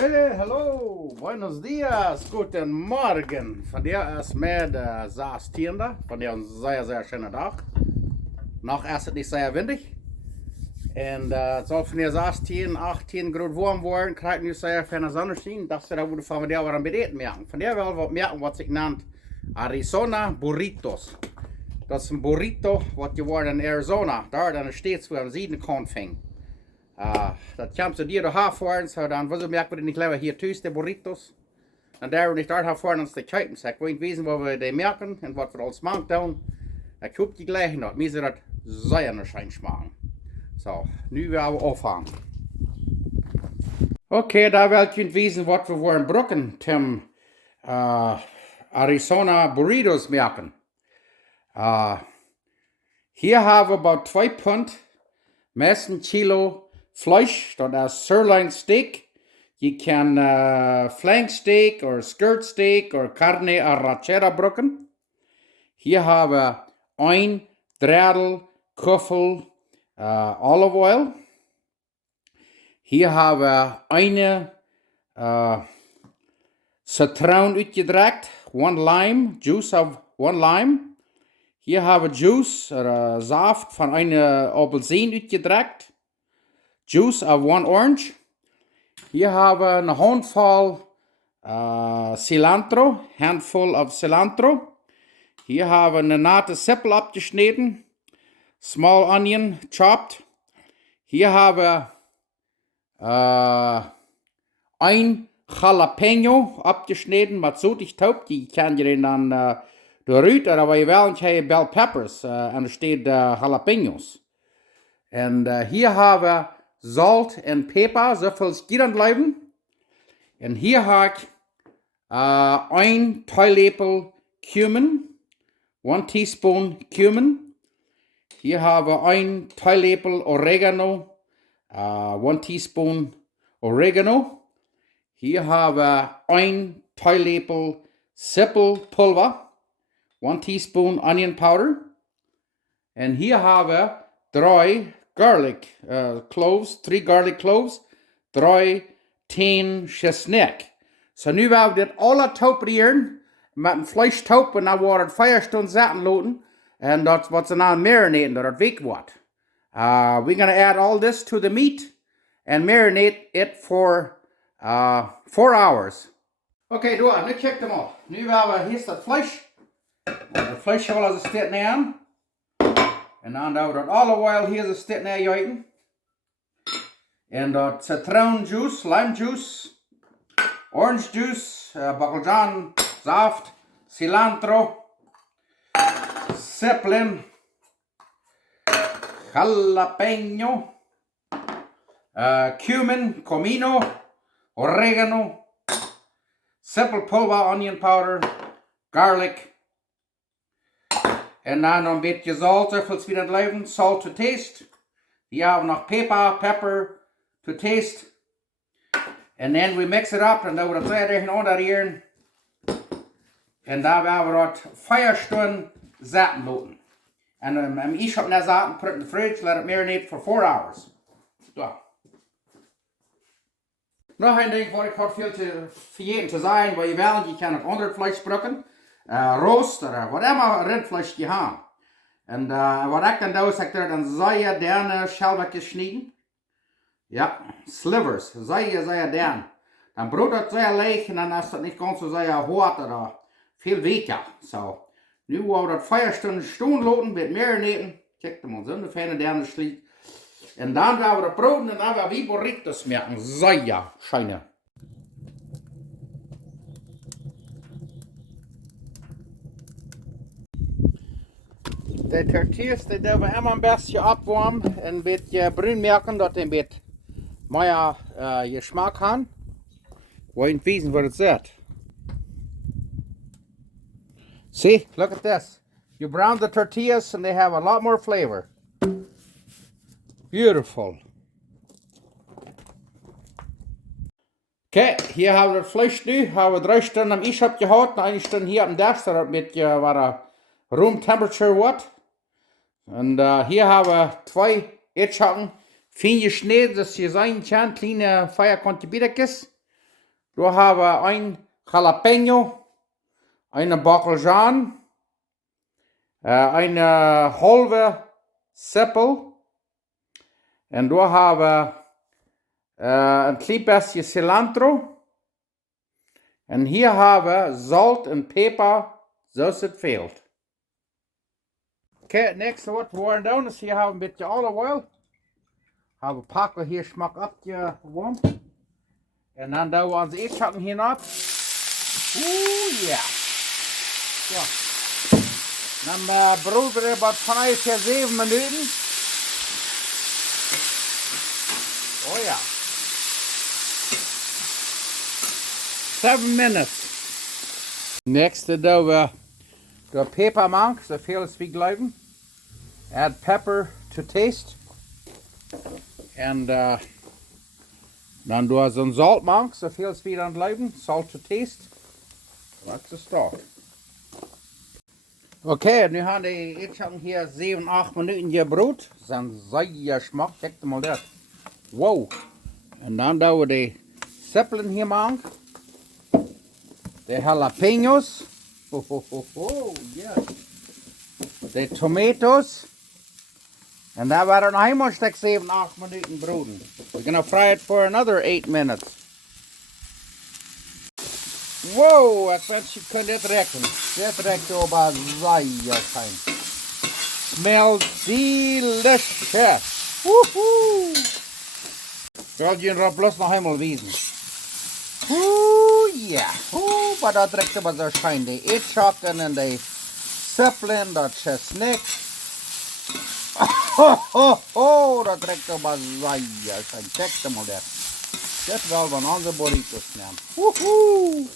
Hey, hallo, buenos dias, guten Morgen. Vandaag is met 16e, vandaag een zeer schöne dag. Nog is het niet zeer windig. En het zal vandaag 16, 18 graden warm worden. Krijg nu zeer fijne zonneschijn. Dat we daar van vandaag weer aan het eten merken. Vandaag wel wat merken wat zich naam Arizona burritos. Dat is een burrito wat je wordt in Arizona. Daar dan steeds waar we zien kant ving. Dat komt zu dir herfahren, so dann wieso merken wir nicht lieber hier tust, die Burritos. Und da wir nicht dort herfahren, uns die Kuiten. So ich wollte wissen, wo wir die merken und was wir alles machen tun. Ich gucke die gleich noch. Mir soll das sehr wahrscheinlich schmecken. So, nu werden wir auffangen. Okay, da will ich wissen, was wir wollen brücken, zum Arizona Burritos merken. Hier haben wir about 2 Pfund, messen Kilo Fleisch, das ist Sirloin Steak. Je kan flank steak or skirt steak or carne arrachera brücken. Hier haben wir ein Drittel Köffel Olive Oil. Hier haben wir eine Zitronen uitgedrekt, one lime, juice of one lime. Hier haben wir Juice, Saft von einer Appelsine uitgedrekt. Juice of one orange. Hier haben wir eine Handvoll Cilantro, handful of Cilantro. Hier haben wir eine nate Zippel abgeschnitten, small onion chopped. Hier haben wir ein Jalapeno abgeschnitten, mit zoetig taub. Die kann je dan doorruit, aber je wel een bell peppers en er steht Jalapenos. En hier haben wir Salz und Pfeffer, so viel es geht bleiben. Und hier habe ich ein Teelöffel Cumin, 1 teaspoon Cumin. Hier habe ich ein Teelöffel Oregano, 1 teaspoon Oregano. Hier habe ich ein Teelöffel Zippelpulver, 1 teaspoon onion powder. Und hier habe ich 3 garlic cloves, 3 garlic cloves, 3 10 chesnek. So nu werden we dit alle tauperieren met een vleestaup en dan wordt het 4 stunden zaten laten. En dat wat ze nou marinaten, dat het week wordt. We're going to add all this to the meat and marinate it for 4 hours. Oké, door, nu kijk hem op. Nu hebben we hier dat vlees. Het vlees zal als het staat aan. En dan doen we dat olive oil hier zo staat naar je eten. En dat citronenjuice, lime juice, orange juice, bacaljan, saft, cilantro, zeppelin, jalapeno, cumin, comino, oregano, zippelpulver, onion powder, garlic. En dan een beetje zout, zoals we dat leven, salt to taste. Hier hebben we nog pepper to taste. And then we mix it up, en dan we dat verder onder hier. En dan werden we dat 4 stunden zaten laten. En ik heb net zaten, put it in the fridge, let it marinate for 4 hours. Zo. Nog een ding wat ik had veel te vergeten te zeggen, waar je wel, je kan ook ander vlees gebruiken. Roast of whatever rindvlees je hebt. En wat ik dan doe, is ik er dan zeer gerne schelwekjes snijden. Ja, slivers, zeer gerne. Dan broedt het zeer leeg en dan is het niet ganz zo zeer hard of veel weker. So, nu gaan we dat 4 stunden stoen laten met marinaten. Kijk hem ons in, de fijne derne sliet. En dan gaan we dat broden en dan gaan we burritos maken. Zeer schijnen. De tortillas die doen we immer een beetje opwarmen en een beetje bruin maken dat een beetje meer geschmack haben. Wollen wissen, wat het zit. See, look at this. You brown the tortillas and they have a lot more flavor. Beautiful. Okay, hier hebben we het vlees nu. Hebben we 3 stunden am ijs opgehouden. 1 stunde hier op de das, dat het met room temperature wordt. En hier hebben we 2 Edschatten, fein geschnitten, dass je zijn kan, kleine Feierkontibiedekjes. Da haben wir ein Jalapeno, eine Bacaljan, eine halbe Sippel. Und da haben wir ein klein bisschen Cilantro. Und hier haben wir Salz und Pfeffer, zoals het fehlt. Okay, het nächste wat we worden doen is hier hebben we een beetje olive oil. Hebben we pakken hier smak opgewarmd. En dan doen we onze eetzakken hierop. Oeh ja. Ja. Dan broeden we wat van 7 minuten. Oh ja. 7 minutes. Next doen we de pepermank, zoveel als we geloven. Add pepper to taste. En dan doen we zo'n saltmank, zoveel als we dan geloven. Salt to taste. That's the start. Okay, nu haben die jetzt schon hier 7, 8 Minuten gebroed. Zijn zeer smak, check mal dat. Wow. En dan doen we de sippelen hier maken. De jalapenos. Yeah. De tomatoes. En dan werden nog eenmaal stuk 7, 8 minuten broeden. We're gonna fry it for another 8 minutes. Wow, ik wens je kunt dit rekken. Dit rekt over zeer fijn. Smells delicious. Woehoe. Ik wil je er bloos nog eenmaal wezen. Oeh, ja. Oeh, maar dat rekt over zo fijn. De eetzakken en de sippelen, dat chestnut. Oh, dat rekt over zeer fijn. Check hem al dat. Dit wel van onze burritos nemen. Woehoe.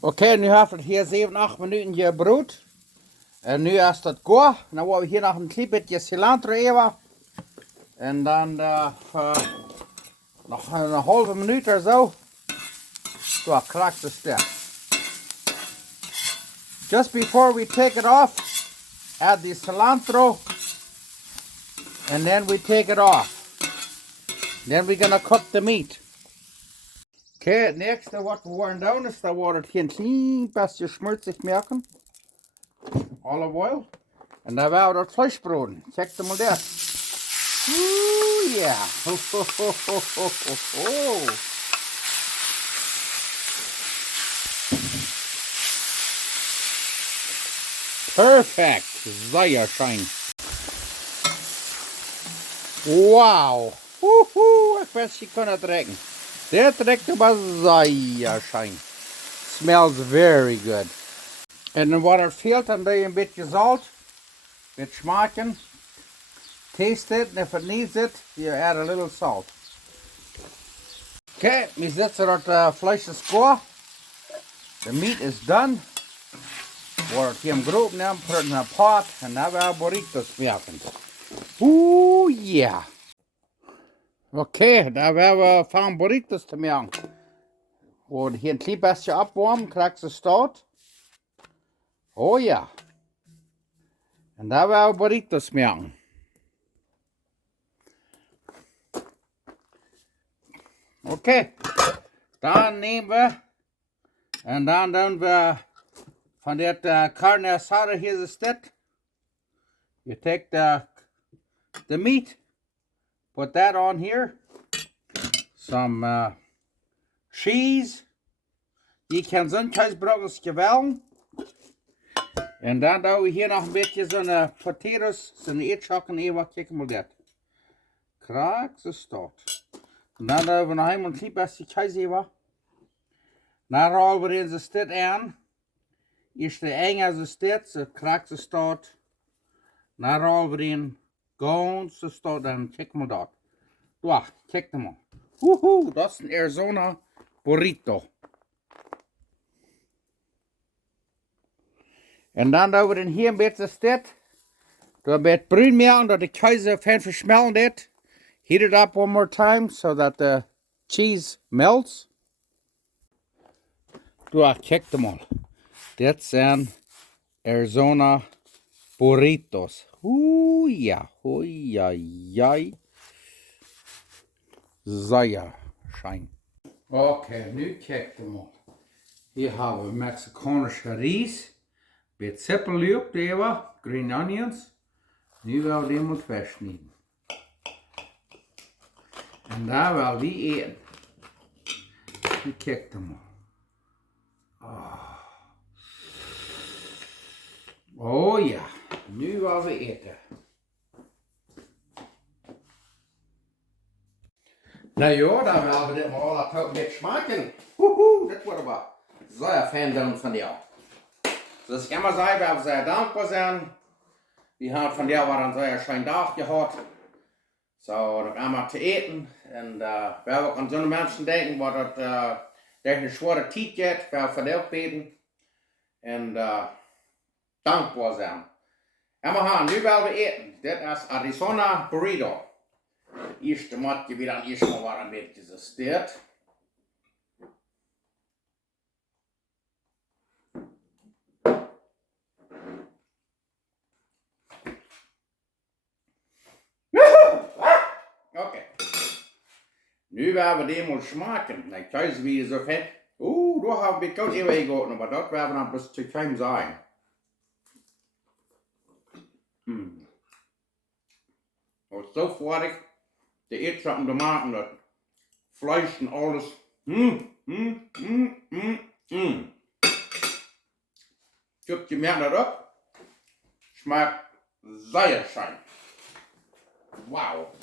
Okay, nu heeft het hier 7, 8 minuten gebroed. En nu is het goed. Dan worden we hier nog een klein beetje cilantro even. En dan nog een halve minuut of zo. Zo, krijgt de stuk. Just before we take it off, add the cilantro. And then we take it off. Then we're gonna cook the meat. Okay, het nächste wat we worden doen is dat we het hier een klein beetje schmutzig maken. Olive oil. En dan gaan we dat vlees broden. Check hem maar dat. Oeh ja. Ho, ho, ho, ho, ho, ho. Perfect. Zeer fijn. Wow. Woehoe, ik wens je kon het rekken. Dit rekt maar zeer fijn. Smells very good. En wat er fehlt, dan doe je een beetje zout. Met smaken. Taste it, and if it needs it, you add a little salt. Okay, we zetten het vlees is klaar. The meat is done. Wordt hier hem groot nemen, put it in a pot, en dan gaan we burritos maken. Oeh, ja. Okay, dan gaan we van burritos te maken. Wordt hier een klein beetje opwarmen, krijgt ze start. Oh ja. En dan gaan we burritos maken. Okay, dan nemen we en dan doen we van dit carne asada, hier is dit. You take the meat, put that on here, some cheese. Je kan zo'n kaasbroodjes wel. En dan doen we hier nog een beetje zo'n potatoes, zo'n eetzakken even, kijk maar dat. Krak, zo staat. En dan doen we nog eenmaal een klein beetje kaas even. Dan rollen we in de stit aan. Eerst de eng als de stit, zo krak zo staat. Dan rollen we in, gewoon zo staat, dan kijk maar dat. Wacht, kijk maar. Woehoe, dat is een Arizona burrito. En dan doen we dan hier een beetje stit. Door een beetje bruin maken, dat de kaas fijn versmelten dit. Heat it up one more time so that the cheese melts. Check them all. Dit zijn Arizona burritos. Oeh ja, oei ja, ja. Zeer fijn. Okay, nu kijk je maar. Hier hebben we Mexicanische rijst. Met zippeljoep, green onions. Nu wil die moet versnijden. En daar wil die eten. Nu kijk je maar. Oh ja, nu wil we eten. Nou ja, dan willen we dit maar al een beetje smaken. Woehoe, dit wordt maar zeer fan van jou. Dus ik immer zeggen, we zeer dankbaar zijn. We hebben van jou een zeer schönen dag gehad. Zo, nog einmal te eten. En we hebben ook aan zo'n mensen denken, wat het een zware tijd gaat, we hebben van jou beten. En dankbaar zijn. En we gaan nu wel we eten. Dit is Arizona Burrito. Eerst moet je weer eerst maar wat een beetje gesteerd. Oké. Nu werden we die mal smaken. Ik thuis weer zo vet. Daar hebben we koud even gegeten, maar dat werden we dan best te klein zijn. Het is zo vorig. De eetzakken, de maken, dat vlees en alles. Je merkt dat ook. Smaakt zeer fijn. Wauw.